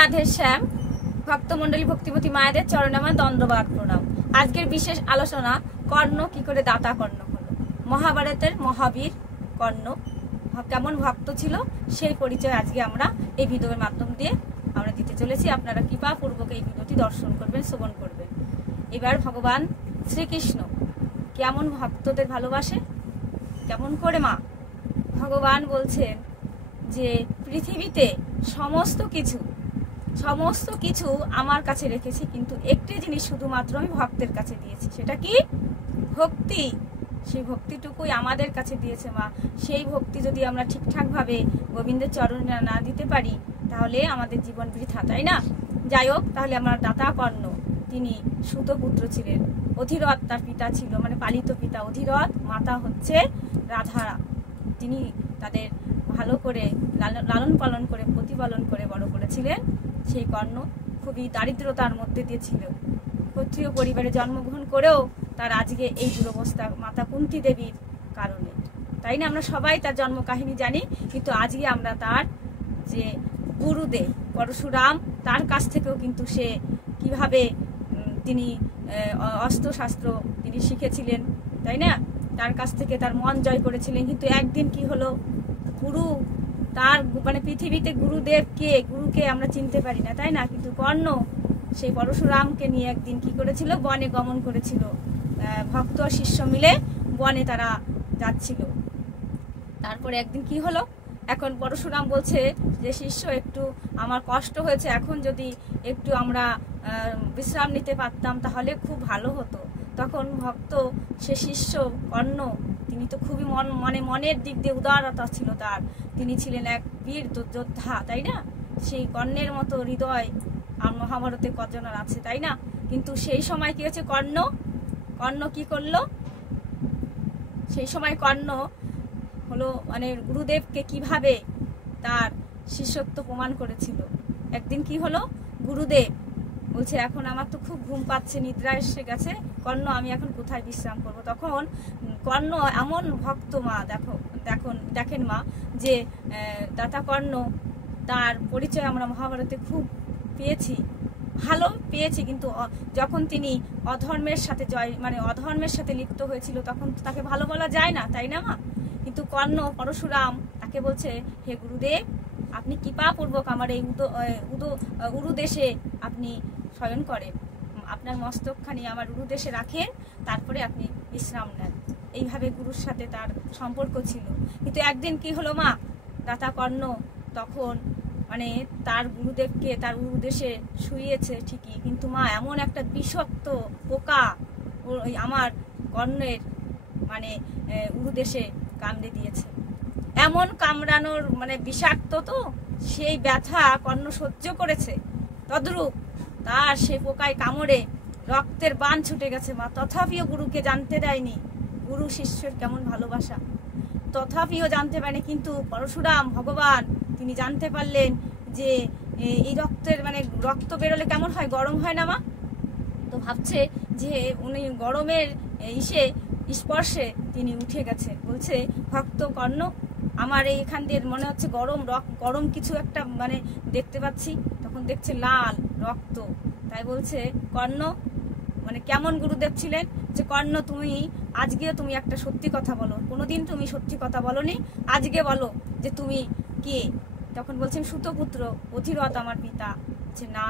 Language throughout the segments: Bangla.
রাধে শ্যাম। ভক্তমন্ডলী ভক্তিমতী মায়েদের চরণে আমার দণ্ডবাদ প্রণাম। আজকের বিশেষ আলোচনা কর্ণ কি করে দাতা কর্ণ হলো। মহাভারতের মহাবীর কর্ণ কেমন ভক্ত ছিল সেই পরিচয় আজকে আমরা এই ভিডিওর মাধ্যম দিয়ে আমরা দিতে চলেছি। আপনারা কৃপাপূর্বক এই ভিডিওটি দর্শন করবেন, শ্রবণ করবেন। এবার ভগবান শ্রীকৃষ্ণ কেমন ভক্তদের ভালোবাসে, কেমন করে মা ভগবান বলছেন যে পৃথিবীতে সমস্ত কিছু আমার কাছে রেখেছি, কিন্তু একটি জিনিস শুধুমাত্র আমি ভক্তের কাছে দিয়েছি। সেটা কি? ভক্তি। সেই ভক্তিটুকুই আমাদের কাছে দিয়েছে মা। সেই ভক্তি যদি আমরা ঠিকঠাক ভাবে গোবিন্দের চরণে না দিতে পারি তাহলে আমাদের জীবন বৃথা, তাই না? যাই হোক, তাহলে আমার দাতা কর্ণ তিনি সুতপুত্র ছিলেন। অধিরথ তার পিতা ছিল, মানে পালিত পিতা অধিরথ, মাতা হচ্ছে রাধা। তিনি তাদের ভালো করে লালন পালন করে প্রতিপালন করে বড় করেছিলেন। সেই কর্ণ খুবই দারিদ্রতার মধ্যে দিয়ে ছিল। ক্ষত্রিয় পরিবারে জন্মগ্রহণ করেও তার আজকে এই দুরবস্থা মাতা কুন্তী দেবীর কারণে, তাই না? আমরা সবাই তার জন্ম কাহিনী জানি, কিন্তু আজকে আমরা তার যে গুরুদেব পরশুরাম, তার কাছ থেকেও কিন্তু সে কিভাবে তিনি অস্ত্রশাস্ত্র তিনি শিখেছিলেন, তাই না? তার কাছ থেকে তার মন জয় করেছিলেন। কিন্তু একদিন কি হলো, গুরু তার মানে পৃথিবীতে গুরুকে আমরা চিনতে পারি না, তাই না? কিন্তু কর্ণ সেই পরশুরামকে নিয়ে একদিন কি করেছিল, বনে গমন করেছিল। ভক্ত শিষ্য মিলে বনে তারা যাচ্ছিল। তারপরে একদিন কি হলো, এখন পরশুরাম বলছে যে শিষ্য একটু আমার কষ্ট হয়েছে, এখন যদি একটু আমরা বিশ্রাম নিতে পারতাম তাহলে খুব ভালো হতো। তখন ভক্ত সে শিষ্য কর্ণ, তিনি তো খুবই মনের দিক দিয়ে উদারতা ছিল তার, তিনি ছিলেন এক বীর যোদ্ধা, তাই না? সেই কর্ণের মতো হৃদয় আর মহাভারতে কজনের আছে, তাই না? কিন্তু সেই সময় কি হয়েছে, কর্ণ কি করলো, সেই সময় কর্ণ হলো মানে গুরুদেবকে কিভাবে তার শিষ্যত্ব প্রমাণ করেছিল। একদিন কি হলো, গুরুদেব বলছে এখন আমার তো খুব ঘুম পাচ্ছে, নিদ্রা এসে গেছে, কর্ণ আমি এখন কোথায় বিশ্রাম করব? তখন কর্ণ এমন ভক্ত মা, দেখেন মা, যে দাতা কর্ণ তার পরিচয় আমরা মহাভারতে খুব ভালো পেয়েছি। কিন্তু যখন তিনি অধর্মের সাথে লিপ্ত হয়েছিল তখন তো তাকে ভালো বলা যায় না, তাই না মা? কিন্তু কর্ণ পরশুরাম তাকে বলছে, হে গুরুদেব, আপনি কৃপাপূর্বক আমার এই উরুদেশে আপনি শয়ন করেন, আপনার মস্তকখানি আমার উরুদেশে রাখেন, তারপরে আপনি বিশ্রাম নেন। এইভাবে গুরুর সাথে তার সম্পর্ক ছিল। কিন্তু একদিন কি হলো মা, দাতা কর্ণ তখন মানে তার গুরুদেবকে তার উরুদেশে শুইয়েছে ঠিকই, কিন্তু মা এমন একটা বিষাক্ত পোকা আমার কর্ণের মানে উরুদেশে কামড়ে দিয়েছে। এমন কামড়ানোর মানে বিষাক্ত, তো সেই ব্যথা কর্ণ সহ্য করেছে, তদ্রূপ তার সেই পোকায় কামড়ে রক্তের বান ছুটে গেছে মা। তথাপিও গুরুকে জানতে দেয়নি গুরু শিষ্যের কেমন ভালোবাসা, তথাপিও জানতে পারেনি। কিন্তু পরশুরাম ভগবান তিনি জানতে পারলেন যে এই রক্ত বেরোলে কেমন হয়, গরম হয় না মা? তো ভাবছে যে উনি গরমের স্পর্শে তিনি উঠে গেছে। বলছে, ভক্ত কর্ণ, আমার এইখান দিয়ে মনে হচ্ছে গরম কিছু একটা মানে দেখতে পাচ্ছি। তখন দেখছে লাল রক্ত। তাই বলছে, কর্ণ মানে কেমন গুরুদেব ছিলেন, যে কর্ণ আজকেও তুমি একটা সত্যি কথা বলো, কোনোদিন তুমি সত্যি কথা বলনি, আজকে বলো যে তুমি কে? তখন বলছেন, সুতপুত্র অধিরথ আমার পিতা। যে না,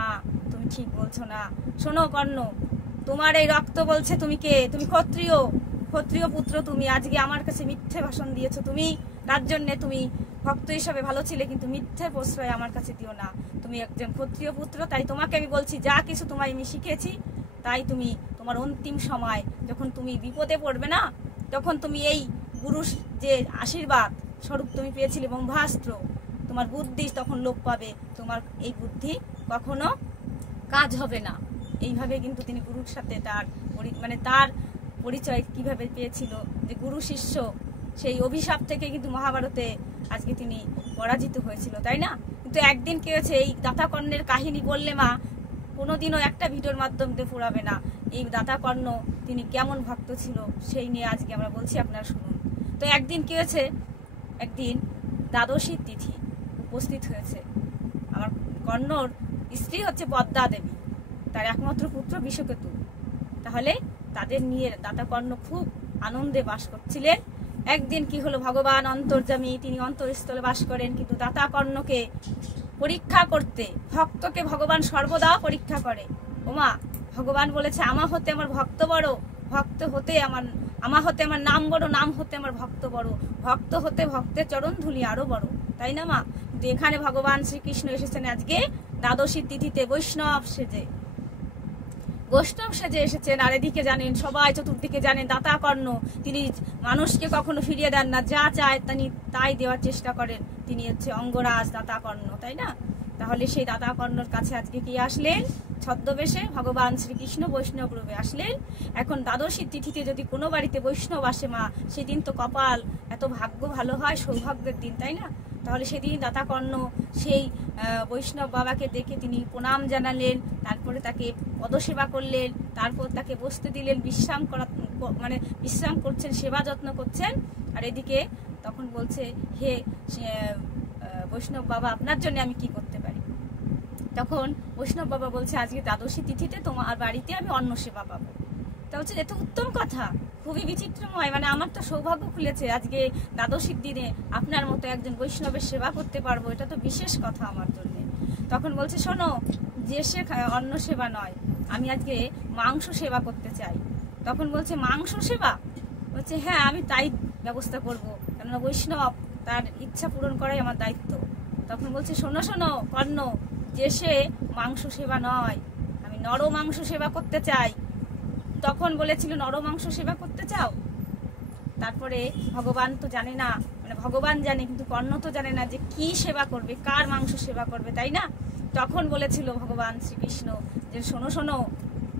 তুমি ঠিক বলছো না। শোনো কর্ণ, তোমার এই রক্ত বলছে তুমি কে? তুমি ক্ষত্রিয় পুত্র, তুমি আজকে আমার কাছে মিথ্যে ভাষণ দিয়েছো। তুমি তার জন্যে তুমি ভক্ত হিসাবে ভালো ছিলে, কিন্তু মিথ্যে প্রশ্রয় আমার কাছে দিও না। তুমি একজন ক্ষত্রিয় পুত্র, তাই তোমাকে আমি বলছি যা কিছু তোমায় আমি শিখেছি তাই তুমি তোমার অন্তিম সময় যখন তুমি বিপদে পড়বে না, তখন তুমি এই গুরু যে আশীর্বাদ স্বরূপ তুমি পেয়েছিলে ব্রহ্মাস্ত্র, তোমার বুদ্ধি তখন লোপ পাবে, তোমার এই বুদ্ধি কখনো কাজ হবে না। এইভাবে কিন্তু তিনি গুরুর সাথে তার পরিচয় কিভাবে পেয়েছিল, যে গুরু শিষ্য, সেই অভিশাপ থেকে কিন্তু মহাভারতে আজকে তিনি পরাজিত হয়েছিল, তাই না? কিন্তু একদিন কি হয়েছে, এই দাতা কর্ণের কাহিনী বললে মা কোনোদিনও একটা ভিডিওর মাধ্যমে পড়াবে না। এই দাতা কর্ণ তিনি কেমন ভক্ত ছিল সেই নিয়ে আজকে আমরা বলছি, আপনারা শুনুন। তো একদিন কি হয়েছে, একদিন দ্বাদশী তিথি উপস্থিত হয়েছে। আমার কর্ণর স্ত্রী হচ্ছে পদ্মা দেবী, তার একমাত্র পুত্র বিষকেতু। তাহলে তাদের নিয়ে দাতা কর্ণ খুব আনন্দে বাস করছিলেন। একদিন কি হলো, ভগবান অন্তর্যামী, তিনি অন্তরস্থলে বাস করেন, কিন্তু দাতা কর্ণকে পরীক্ষা করতে, ভক্তকে ভগবান সর্বদা পরীক্ষা করে। ওমা, ভগবান বলেছে আমা হতে আমার ভক্ত বড়, ভক্ত হতে আমা হতে আমার নাম বড়, নাম হতে আমার ভক্ত বড়, ভক্ত হতে ভক্তের চরণ ধুলি আরো বড়, তাই না মা? কিন্তু এখানে ভগবান শ্রীকৃষ্ণ এসেছেন আজকে দ্বাদশী তিথিতে বৈষ্ণব সেজে এসেছেন। আর এদিকে জানেন সবাই, চতুর্দিকে জানেন দাতা কর্ণ, তিনি মানুষকে কখনো ফিরিয়ে দেন না, যা চায় তিনি তাই দেওয়ার চেষ্টা করেন। তিনি হচ্ছে অঙ্গরাজ দাতা কর্ণ, তাই না? তাহলে সেই দাতা কর্ণর কাছে আজকে কি আসলেন? ছদ্মবেশে ভগবান শ্রীকৃষ্ণ বৈষ্ণব রূপে আসলেন। এখন দ্বাদশী তিথিতে যদি কোনো বাড়িতে বৈষ্ণব আসে মা, সেদিন তো কপাল, এত ভাগ্য ভালো হয়, সৌভাগ্যের দিন, তাই না? তাহলে সেদিন দাতা কর্ণ সেই বৈষ্ণব বাবাকে দেখে তিনি প্রণাম জানালেন, তারপরে তাকে পদসেবা করলেন, তারপর তাকে বসতে দিলেন, বিশ্রাম করছেন, সেবা যত্ন করছেন। আর এদিকে তখন বলছে, হে বৈষ্ণব বাবা, আপনার জন্য আমি কি করতে পারি? তখন বৈষ্ণব বাবা বলছে, আজকে দ্বাদশী তিথিতে তোমার বাড়িতে আমি অন্ন সেবা পাবো। তা হচ্ছে এত উত্তম কথা, খুবই বিচিত্রময়, মানে আমার তো সৌভাগ্য খুলেছে, আজকে দ্বাদশীর দিনে আপনার মতো একজন বৈষ্ণবের সেবা করতে পারবো, এটা তো বিশেষ কথা আমার জন্য। তখন বলছে, শোনো, যে সে অন্ন সেবা নয়, আমি আজকে মাংস সেবা করতে চাই। তখন বলছে, মাংস সেবা? বলছে, হ্যাঁ, আমি তাই ব্যবস্থা করব, কেননা বৈষ্ণব, তার ইচ্ছা পূরণ করাই আমার দায়িত্ব। তখন বলছে, শোনো শোনো কর্ণ, যে সে মাংস সেবা নয়, আমি নর মাংস সেবা করতে চাই। তখন বলেছিল, নর মাংস সেবা করতে চাও? তারপরে ভগবান তো জানে না, মানে ভগবান জানে কিন্তু কর্ণ তো জানে না যে কি সেবা করবে, কার মাংস সেবা করবে, তাই না? তখন বলেছিল ভগবান শ্রীকৃষ্ণ যে, শোনো শোনো,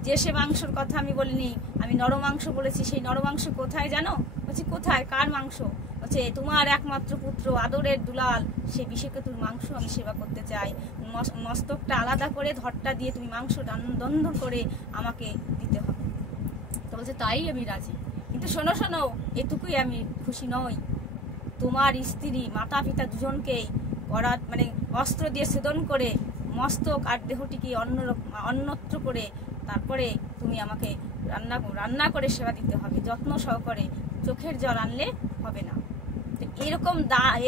যে সে মাংসর কথা আমি বলিনি, আমি নরমাংস বলেছি। সেই নরমাংস কোথায় জানো? বলছি, কোথায়, কার মাংস? বলছে, তোমার একমাত্র পুত্র আদরের দুলাল, সেই বিষকেতুর মাংস আমি সেবা করতে চাই। মস্তকটা আলাদা করে ধরটা দিয়ে তুমি মাংস দন্ধ করে আমাকে দিতে হবে। তো বলছে, তাই আমি রাজি, কিন্তু শোনো শোনো, এটুকুই আমি খুশি নই। তোমার স্ত্রী, মাতা পিতা দুজনকেই অস্ত্র দিয়ে ছেদন করে মস্তক আর দেহটিকে অন্যত্র করে তারপরে তুমি আমাকে রান্না করে সেবা দিতে হবে, যত্ন সহকারে, চোখের জল আনলে হবে না। তো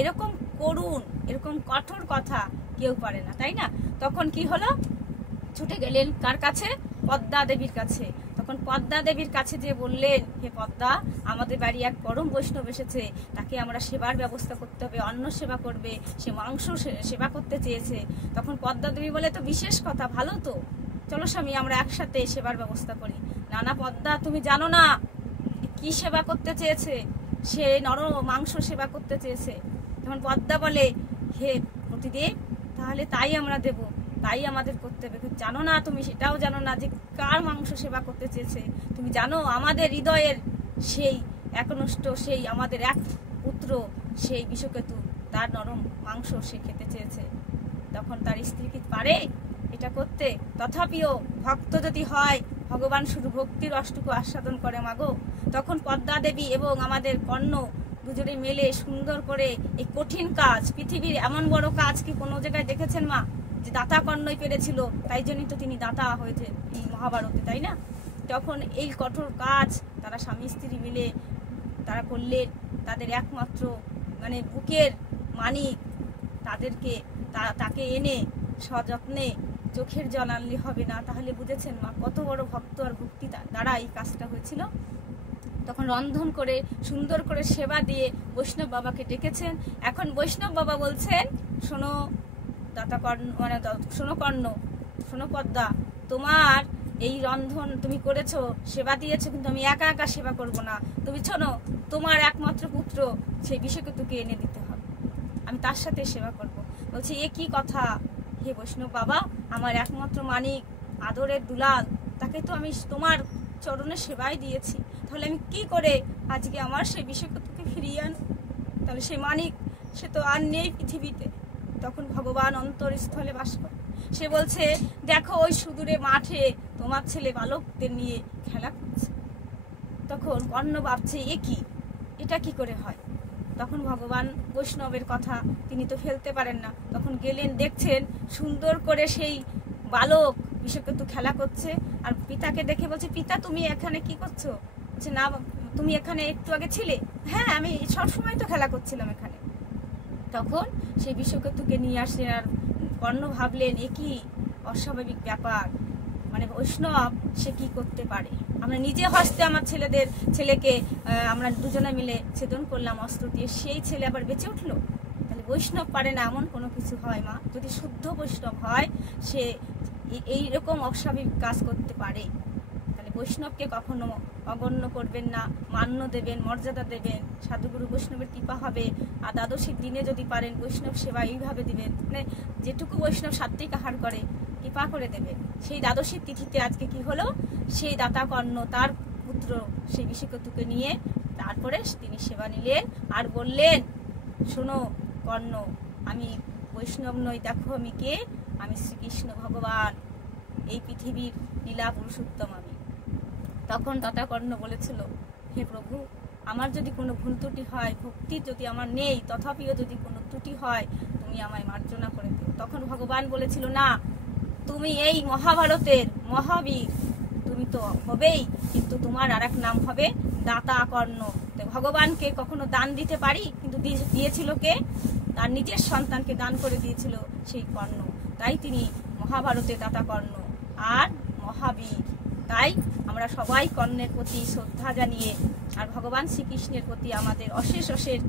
এরকম করুণ, এরকম কঠোর কথা কেউ পারে না, তাই না? তখন কি হলো, ছুটে গেলেন কার কাছে? পদ্মা দেবীর কাছে। তখন পদ্মা দেবীর কাছে যে বললেন, হে পদ্মা, আমাদের বাড়ি এক পরম বৈষ্ণব এসেছে, তাকে আমরা সেবার ব্যবস্থা করতে হবে, অন্ন সেবা করবে, সে মাংস সেবা করতে চেয়েছে। তখন পদ্মা দেবী বলে, তো বিশেষ কথা, ভালো তো, চলো স্বামী, আমরা একসাথে সেবার ব্যবস্থা করি। না পদ্মা, তুমি জানো না কি সেবা করতে চেয়েছে, সে নর মাংস সেবা করতে চেয়েছে। তখন পদ্মা বলে, হে প্রতিদেব, তাহলে তাই আমরা দেব, তাই আমাদের করতে হবে। জানো না, তুমি সেটাও জানো না যে কার মাংস সেবা করতে চেয়েছে? তুমি জানো আমাদের হৃদয়ের সেই একনিষ্ঠ, সেই আমাদের এক পুত্র, সেই বিষকেতু, তার নরম মাংস সে খেতে চেয়েছে। তখন তার স্ত্রী কি পারে এটা করতে? তথাপিও ভক্ত যদি হয়, ভগবান শুধু ভক্তির রসটুকু আস্বাদন করে মাগো। তখন পদ্মা দেবী এবং আমাদের কর্ণ দুজনে মিলে সুন্দর করে এই কঠিন কাজ, পৃথিবীর এমন বড় কাজ কি কোনো জায়গায় দেখেছেন মা? যে দাতা কর্ণই পেরেছিল, তাই জন্যই তো তিনি দাতা হয়েছে মহাভারতে, তাই না? তখন এই কঠোর কাজ তারা স্বামী স্ত্রী মিলে তারা করলেন। তাদের একমাত্র বুকের মানিক, তাকে এনে সযত্নে চোখের জল আনলে হবে না। তাহলে বুঝেছেন মা, কত বড় ভক্ত আর ভক্তি দ্বারা এই কাজটা হয়েছিল। তখন রন্ধন করে সুন্দর করে সেবা দিয়ে বৈষ্ণব বাবাকে ডেকেছেন। এখন বৈষ্ণব বাবা বলছেন, শোনো দাতা কর্ণ, শোনো কর্ণ, শোনো পদ্মা, তোমার এই রন্ধন তুমি করেছো, সেবা দিয়েছো, কিন্তু আমি একা একা সেবা করব না। তুমি শোনো, তোমার একমাত্র পুত্র, সেই বিষয়কে এনে দিতে হবে, আমি তার সাথে সেবা করব। বলছে, এ কি কথা হে বৈষ্ণব বাবা, আমার একমাত্র মানিক, আদরের দুলাল, তাকে তো আমি তোমার চরণে সেবাই দিয়েছি, তাহলে আমি কি করে আজকে আমার সেই বিষয়কে ফিরিয়ে আন? তাহলে সেই মানিক, সে তো আর নেই পৃথিবীতে। তখন ভগবান অন্তরস্থলে বাস করে। সে বলছে, দেখো ওই সুদূরে মাঠে তোমার ছেলে বালকদের নিয়ে খেলা করছে। তখন কর্ণ ভাবছে, এটা কি করে হয়? তখন ভগবান বৈষ্ণবের কথা তিনি তো ফেলতে পারেন না। তখন গেলেন, দেখছেন সুন্দর করে সেই বালক বিষকেতু খেলা করছে, আর পিতাকে দেখে বলছে, পিতা তুমি এখানে কি করছো? বলছে, না তুমি এখানে একটু আগে ছিলে। হ্যাঁ, আমি সবসময় তো খেলা করছিলাম এখানে। তখন সেই বিষকেতুকে নিয়ে আসলেন, আর কর্ণ ভাবলেন এ কি অস্বাভাবিক ব্যাপার, মানে বৈষ্ণব সে কি করতে পারে? আমরা নিজে হস্তে আমার ছেলেকে আমরা দুজনে মিলে ছেদন করলাম অস্ত্র দিয়ে, সেই ছেলে আবার বেঁচে উঠলো। তাহলে বৈষ্ণব পারে না এমন কোনো কিছু হয় মা? যদি শুদ্ধ বৈষ্ণব হয় সে এইরকম অস্বাভাবিক কাজ করতে পারে। তাহলে বৈষ্ণবকে কখনো অগণ্য করবেন না, মান্য দেবেন, মর্যাদা দেবেন, সাধুগুরু বৈষ্ণবের কৃপা হবে। আর দ্বাদশীর দিনে যদি পারেন বৈষ্ণব সেবা এইভাবে দিবেন, মানে যেটুকু বৈষ্ণব সাত্বিক আহার করে কৃপা করে দেবে। সেই দ্বাদশীর তিথিতে আজকে কি হলো, সেই দাতা কর্ণ তার পুত্র সেই বিষকেতুকে নিয়ে তারপরে তিনি সেবা নিলেন, আর বললেন, শোনো কর্ণ, আমি বৈষ্ণব নই, দেখো আমি কে, আমি শ্রীকৃষ্ণ ভগবান, এই পৃথিবীর লীলা পুরুষোত্তম আমি। তখন দাতা কর্ণ বলেছিল, হে প্রভু, আমার যদি কোনো ভুল ত্রুটি হয়, ভক্তি যদি আমার নেই, তথাপিও যদি কোনো ত্রুটি হয়, তুমি আমায় মার্জনা করে দিও। তখন ভগবান বলেছিল, না, তুমি এই মহাভারতের মহাবীর, তুমি তো হবেই, কিন্তু তোমার আর এক নাম হবে দাতা কর্ণ। ভগবানকে কখনো দান দিতে পারি, কিন্তু দিয়েছিল কে? তার নিজের সন্তানকে দান করে দিয়েছিল সেই কর্ণ। তাই তিনি মহাভারতের দাতা কর্ণ আর মহাবীর। তাই আমরা সবাই কর্ণের প্রতি শ্রদ্ধা জানিয়ে আর ভগবান শ্রীকৃষ্ণের প্রতি আমাদের অশেষ অশেষ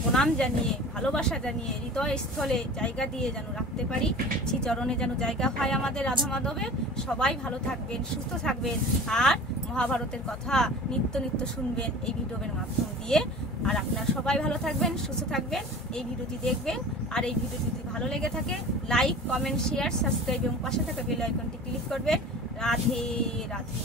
প্রণাম জানিয়ে, ভালোবাসা জানিয়ে, হৃদয় স্থলে জায়গা দিয়ে যেন রাখতে পারি, শ্রীচরণে যেন জায়গা হয় আমাদের রাধা মাধবের। সবাই ভালো থাকবেন, সুস্থ থাকবেন, আর মহাভারতের কথা নিত্য নিত্য শুনবেন এই ভিডিওর মাধ্যম দিয়ে। আর আপনারা সবাই ভালো থাকবেন, সুস্থ থাকবেন, এই ভিডিওটি দেখবেন। আর এই ভিডিও যদি ভালো লেগে থাকে লাইক, কমেন্ট, শেয়ার, সাবস্ক্রাইব এবং পাশে থাকা বেল আইকনটি ক্লিক করবেন। রাধে রাধে।